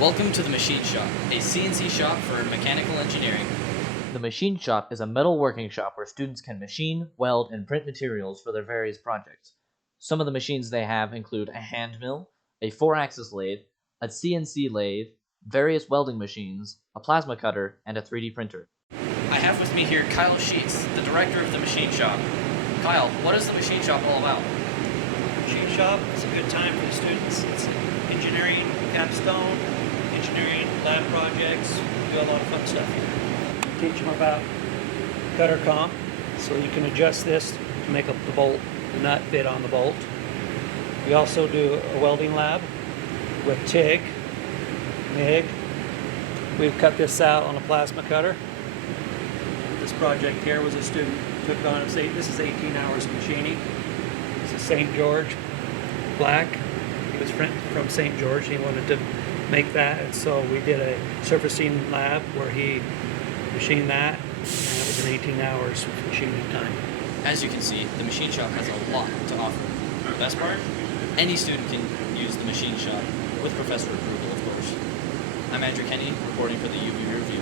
Welcome to the Machine Shop, a CNC shop for mechanical engineering. The machine shop is a metal working shop where students can machine, weld, and print materials for their various projects. Some of the machines they have include a hand mill, a 4-axis lathe, a CNC lathe, various welding machines, a plasma cutter, and a 3D printer. I have with me here Kyle Sheets, the director of the Machine Shop. Kyle, what is the Machine Shop all about? Machine shop is a good time for the students. It's engineering capstone, engineering lab projects. We do a lot of fun stuff here. Teach them about cutter comp, so you can adjust this to make up the bolt, the nut fit on the bolt. We also do a welding lab with TIG, MIG. We've cut this out on a plasma cutter. This project here was a student took on, this is 18 hours of machining. This is St. George black. He was from St. George. He wanted to make that, and so we did a surfacing lab where he machined that, and it was an 18 hours of machining time. As you can see, the Machine Shop has a lot to offer. The best part? Any student can use the Machine Shop, with professor approval, of course. I'm Andrew Kenney, reporting for the UVU Review.